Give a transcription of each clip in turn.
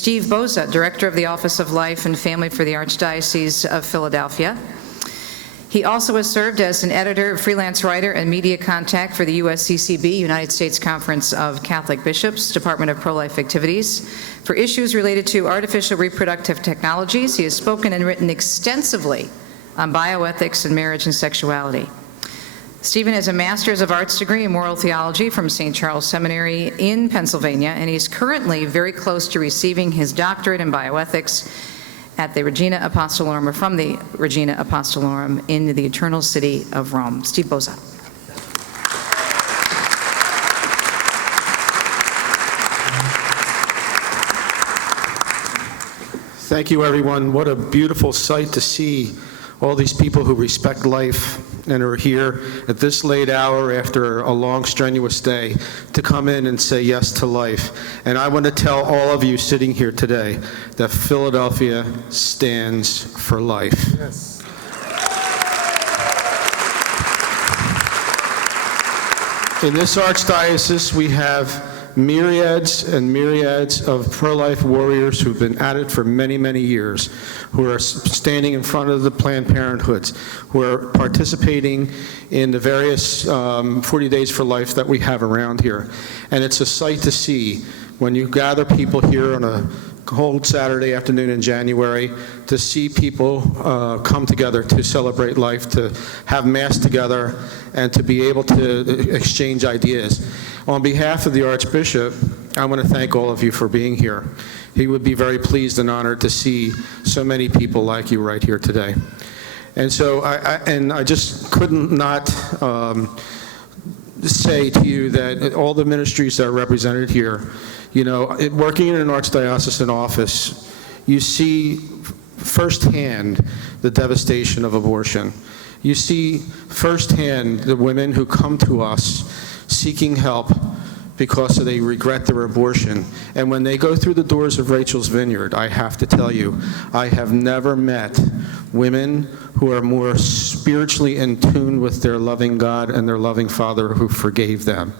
Steve Bozza, Director of the Office of Life and Family for the Archdiocese of Philadelphia. He also has served as an editor, freelance writer, and media contact for the USCCB, United States Conference of Catholic Bishops, Department of Pro-Life Activities. For issues related to artificial reproductive technologies, he has spoken and written extensively on bioethics and marriage and sexuality. Stephen has a Master's of Arts degree in Moral Theology from St. Charles Seminary in Pennsylvania, and he's currently very close to receiving his doctorate in bioethics at the Regina Apostolorum, or from the Regina Apostolorum in the Eternal City of Rome. Steve Bozza. Thank you, everyone. What a beautiful sight to see all these people who respect life and are here at this late hour after a long, strenuous day to come in and say yes to life. And I want to tell all of you sitting here today that Philadelphia stands for life. Yes. In this archdiocese, we have myriads and myriads of pro-life warriors who've been at it for many, many years, who are standing in front of the Planned Parenthoods, who are participating in the various 40 Days for Life that we have around here. And it's a sight to see when you gather people here on a cold Saturday afternoon in January, to see people come together to celebrate life, to have Mass together, and to be able to exchange ideas. On behalf of the Archbishop, I want to thank all of you for being here. He would be very pleased and honored to see so many people like you right here today. And so I just couldn't not say to you that all the ministries that are represented here, you know, working in an archdiocesan office, you see firsthand the devastation of abortion. You see firsthand the women who come to us seeking help because they regret their abortion. And when they go through the doors of Rachel's Vineyard, I have to tell you, I have never met women who are more spiritually in tune with their loving God and their loving Father who forgave them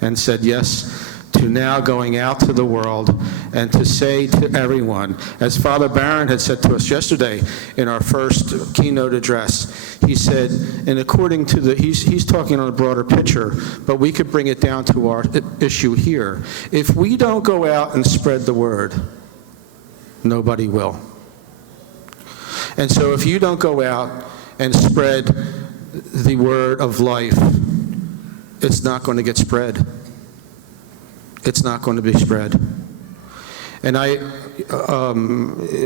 and said yes to now going out to the world and to say to everyone, as Father Barron had said to us yesterday in our first keynote address, he said, and according to the, he's talking on a broader picture, but we could bring it down to our issue here. If we don't go out and spread the word, nobody will. And so if you don't go out and spread the word of life, it's not going to get spread. It's not going to be spread. And I,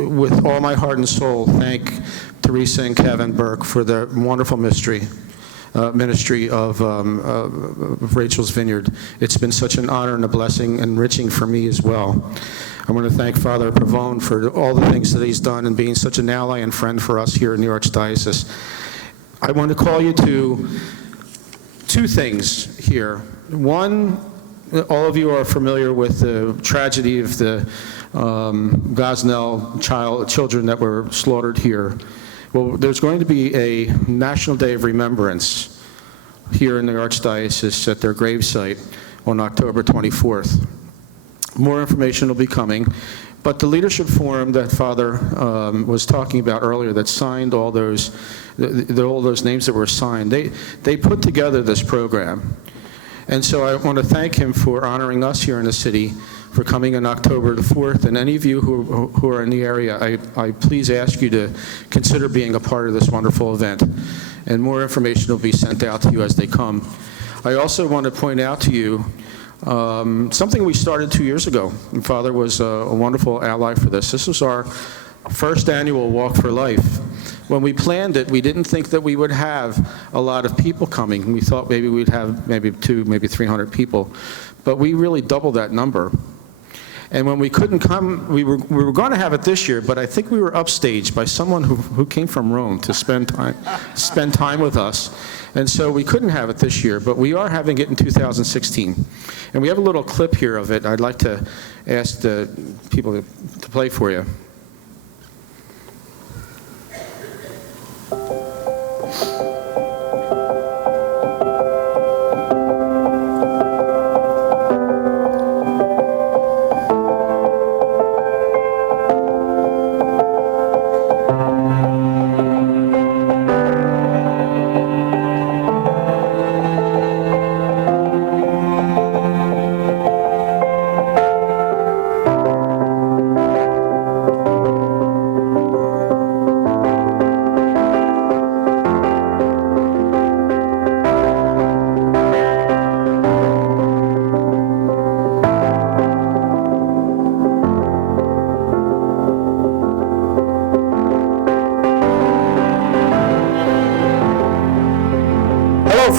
with all my heart and soul, thank Teresa and Kevin Burke for the wonderful ministry of Rachel's Vineyard. It's been such an honor and a blessing, enriching for me as well. I want to thank Father Pavone for all the things that he's done and being such an ally and friend for us here in the Archdiocese. I want to call you to two things here. One, all of you are familiar with the tragedy of the Gosnell children that were slaughtered here. Well, there's going to be a National Day of Remembrance here in the Archdiocese at their gravesite on October 24th. More information will be coming, but the leadership forum that Father was talking about earlier that signed all those names that were signed, they put together this program. And so I want to thank him for honoring us here in the city, for coming on October the 4th. And any of you who are in the area, I please ask you to consider being a part of this wonderful event. And more information will be sent out to you as they come. I also want to point out to you something we started 2 years ago. And Father was a wonderful ally for this. This was our first annual Walk for Life. When we planned it, we didn't think that we would have a lot of people coming. We thought maybe we'd have maybe 200, maybe 300 people. But we really doubled that number. And when we couldn't come, we were going to have it this year, but I think we were upstaged by someone who came from Rome to spend time with us. And so we couldn't have it this year, but we are having it in 2016. And we have a little clip here of it. I'd like to ask the people to play for you.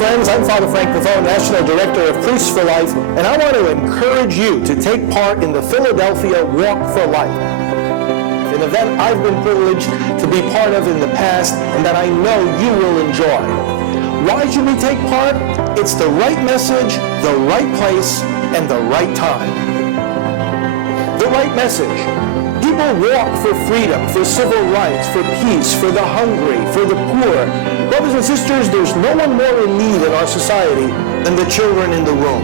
friends. I'm Father Frank Pavone, National Director of Priests for Life, and I want to encourage you to take part in the Philadelphia Walk for Life, an event I've been privileged to be part of in the past and that I know you will enjoy. Why should we take part? It's the right message, the right place, and the right time. The right message. People walk for freedom, for civil rights, for peace, for the hungry, for the poor. Brothers and sisters, there's no one more in need in our society than the children in the womb.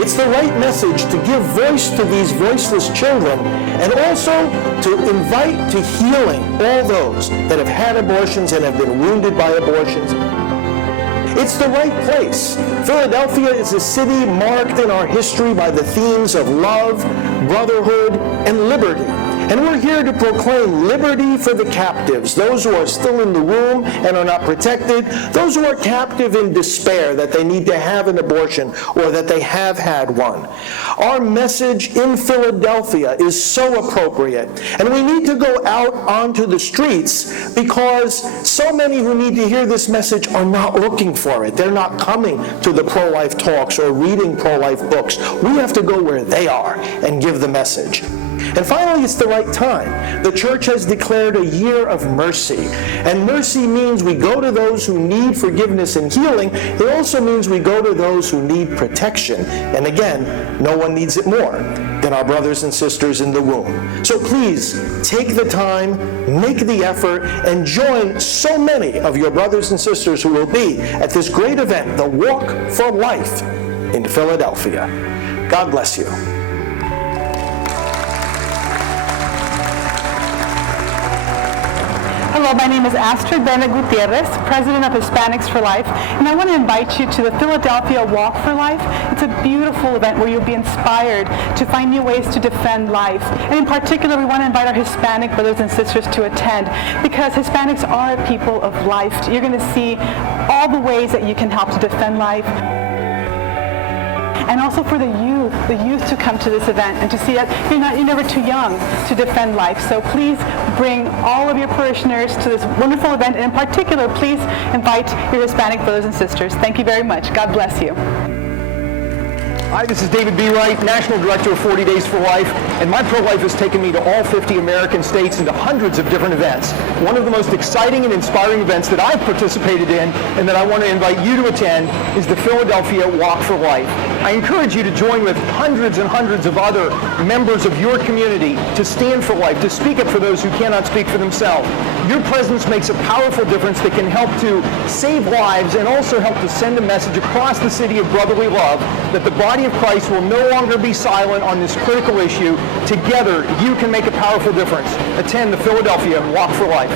It's the right message to give voice to these voiceless children and also to invite to healing all those that have had abortions and have been wounded by abortions. It's the right place. Philadelphia is a city marked in our history by the themes of love, brotherhood, and liberty. And we're here to proclaim liberty for the captives, those who are still in the womb and are not protected, those who are captive in despair that they need to have an abortion or that they have had one. Our message in Philadelphia is so appropriate, and we need to go out onto the streets because so many who need to hear this message are not looking for it. They're not coming to the pro-life talks or reading pro-life books. We have to go where they are and give the message. And finally, it's the right time. The church has declared a year of mercy. And mercy means we go to those who need forgiveness and healing. It also means we go to those who need protection. And again, no one needs it more than our brothers and sisters in the womb. So please, take the time, make the effort, and join so many of your brothers and sisters who will be at this great event, the Walk for Life in Philadelphia. God bless you. Hello, my name is Astrid Bena Gutierrez, President of Hispanics for Life, and I want to invite you to the Philadelphia Walk for Life. It's a beautiful event where you'll be inspired to find new ways to defend life. And in particular, we want to invite our Hispanic brothers and sisters to attend because Hispanics are a people of life. You're going to see all the ways that you can help to defend life. And also for the youth to come to this event and to see that you're never too young to defend life. So please bring all of your parishioners to this wonderful event, and in particular, please invite your Hispanic brothers and sisters. Thank you very much. God bless you. Hi, this is David B. Wright, National Director of 40 Days for Life, and my pro-life has taken me to all 50 American states and to hundreds of different events. One of the most exciting and inspiring events that I've participated in and that I want to invite you to attend is the Philadelphia Walk for Life. I encourage you to join with hundreds and hundreds of other members of your community to stand for life, to speak up for those who cannot speak for themselves. Your presence makes a powerful difference that can help to save lives and also help to send a message across the city of brotherly love that the body of Christ will no longer be silent on this critical issue. Together, you can make a powerful difference. Attend the Philadelphia Walk for Life.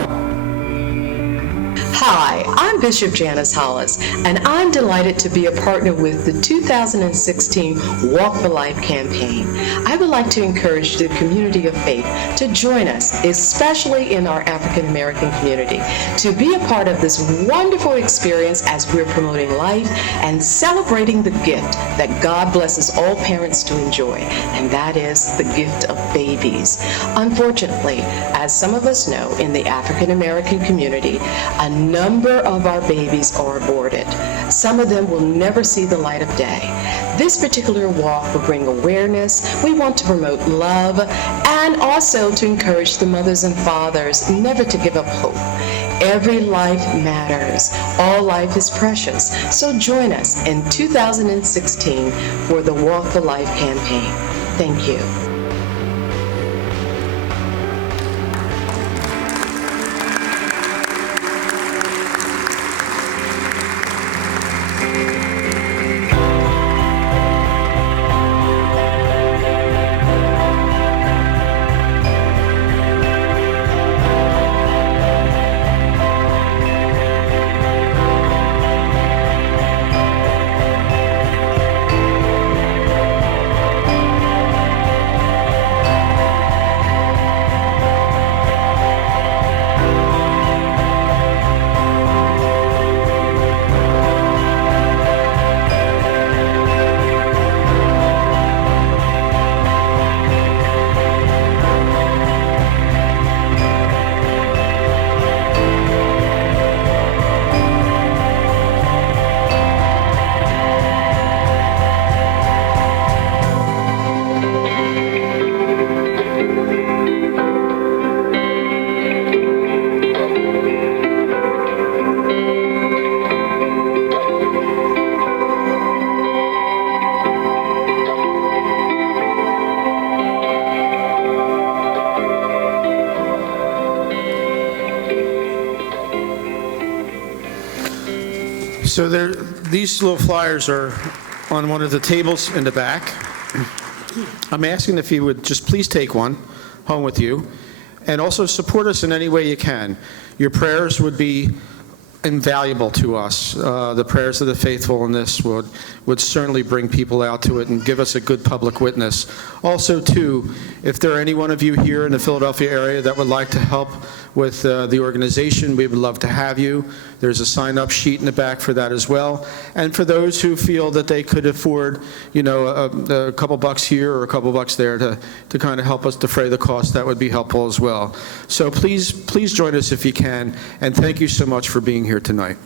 Hi, I'm Bishop Janice Hollis, and I'm delighted to be a partner with the 2016 Walk for Life campaign. I would like to encourage the community of faith to join us, especially in our African American community, to be a part of this wonderful experience as we're promoting life and celebrating the gift that God blesses all parents to enjoy, and that is the gift of babies. Unfortunately, as some of us know, in the African American community, a number of our babies are aborted. Some of them will never see the light of day. This particular walk will bring awareness. We want to promote love and also to encourage the mothers and fathers never to give up hope. Every life matters. All life is precious. So join us in 2016 for the Walk for Life campaign. Thank you. So these little flyers are on one of the tables in the back. I'm asking if you would just please take one home with you, and also support us in any way you can. Your prayers would be invaluable to us. The prayers of the faithful in this would certainly bring people out to it and give us a good public witness. Also, too, if there are any one of you here in the Philadelphia area that would like to help with the organization, we would love to have you. There's a sign-up sheet in the back for that as well. And for those who feel that they could afford, a couple bucks here or a couple bucks there to kind of help us defray the cost, that would be helpful as well. So please join us if you can, and thank you so much for being here tonight.